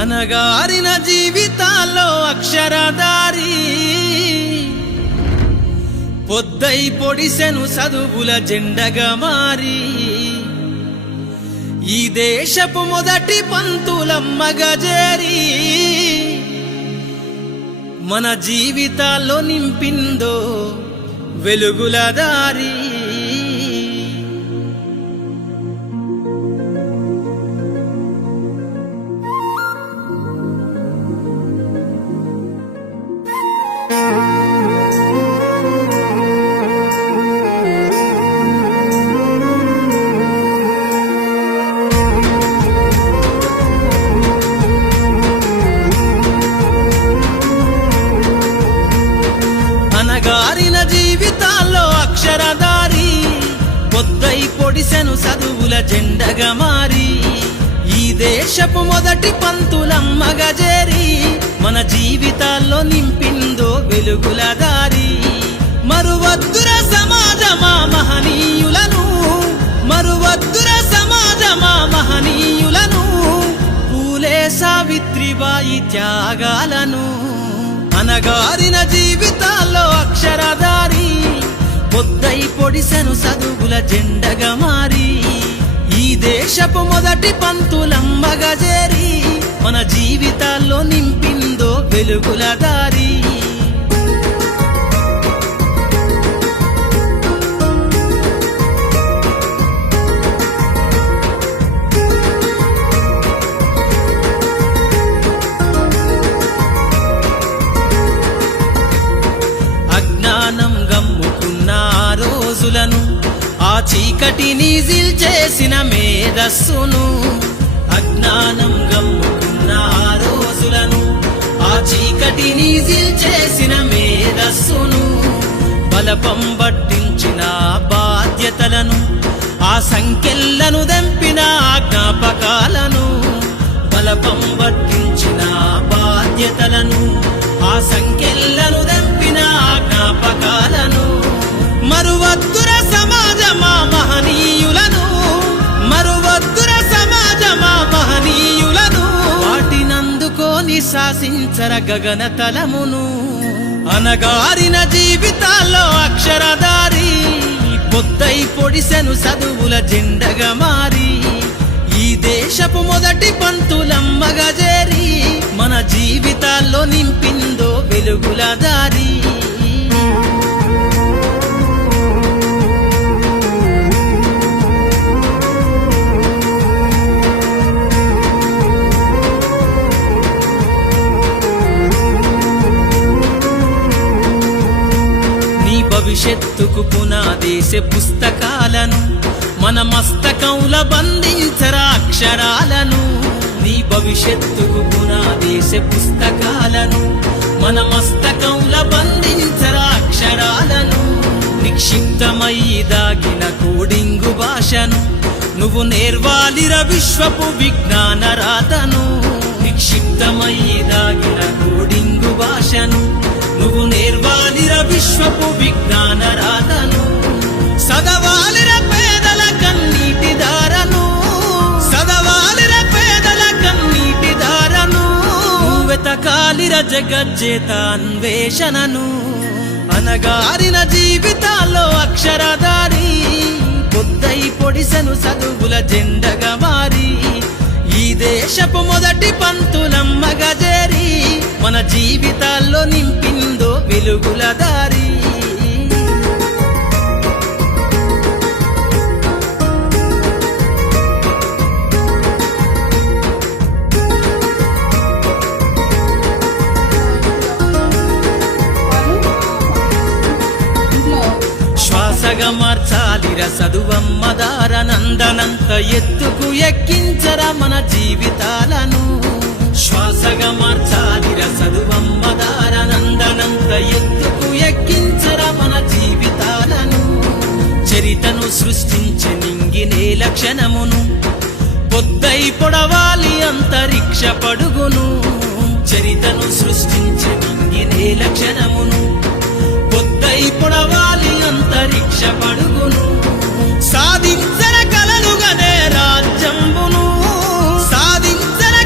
అనగారిన జీవితాల్లో అక్షరదారి పొద్దై పొడిసెను చదువుల జెండగా మారి ఈ దేశపు మొదటి పంతులమ్మగా చేరి మన జీవితాల్లో నింపిందో వెలుగుల దారి. అనగారిన జీవితాల్లో అక్షరదారి పొద్దై పొడిసెను చదువుల జెండగా మారి ఈ దేశపు మొదటి పంతులమ్మగా చేరి మన జీవితాల్లో నింపిందో వెలుగుల దారి. మరువద్దుర సమాజమా మహనీయులను, మరువద్దుర సమాజమా మహనీయులను, పూలే సావిత్రిబాయి త్యాగాలను. అనగారిన జీవితాల్లో అక్షరదారి పొద్దై పొడిసెను చదువుల జెండగా మారి ఈ దేశపు మొదటి పంతులమ్మగా చేరి మన జీవితాల్లో నింపిందో వెలుగుల దారి. అజ్ఞానం గమ్ముకున్న ఆ రోజులను, ఆ చీకటిని జిల్చేసిన మేధస్సును, అజ్ఞానం గమ్ముకున్న ఆ రోజులను, ఆ చీకటిని జిల్చేసిన మేధస్సును, బలపం పట్టించిన బాధ్యతలను, ఆ సంఖ్యలను దంపిన జ్ఞాపకాలను, బలపం పట్టించిన బాధ్యతలను, ఆ సంఖ్యలను దంపిన జ్ఞాపకాలను. మరువద్దుర సమాజమా మహనీయులను, మరువద్దుర సమాజమా మహనీయులను, వాటినందుకోని శాసించర గగన తలమును. అనగారిన జీవితాల్లో అక్షరదారి పొద్దై పొడిసెను చదువుల జెండగా మారి ఈ దేశపు మొదటి పంతులమ్మగా చేరి మన జీవితాల్లో నింపిందో వెలుగుల దారి. భవిష్యత్తుకు పునాదేసే పుస్తకాలను మన మస్తకంల బంధించరా అక్షరాలను. నీ భవిష్యత్తుకు పునాదేసే పుస్తకాలను మన మస్తకంల బంధించరా అక్షరాలను. నిక్షిప్తమై దాగిన కోడింగు భాషను నువ్వు నేర్వాలిర విశ్వపు విజ్ఞాన రాతను. నిక్షిప్తమై దాగిన కోడింగు భాషను నువ్వు నేర్వాలిర విశ్వపు విజ్ఞాన రాతను. సదవాలిర పేదల కన్నీటి దారను, సదవాలిర పేదల కన్నీటి దారను, వెతకాలిర జగజ్జేత అన్వేషణను. అనగారిన జీవితాల్లో అక్షరదారి పొద్దై పొడిసెను చదువుల జెండగా మారి ఈ దేశపు మొదటి పంతులమ్మగా చేరి మన జీవితాల్లో నింపిందో వెలుగుల దారి. శ్వాసగా మార్చాలిర చదువమ్మ దారనందనంత ఎత్తుకు ఎక్కించరా మన జీవితాలను. శ్వాసగా మార్చాలిర చదువమ్మ దారనందనంత ఎత్తుకు ఎక్కించరా మన జీవితాలను. చరితను సృష్టించే నింగినే లక్షణమును పొద్దై పొడవాలి అంతరిక్ష పడుగును. చరితను సృష్టించే నింగినే లక్షణమును పొద్దై పొడవాలి అంతరిక్ష పడుగును.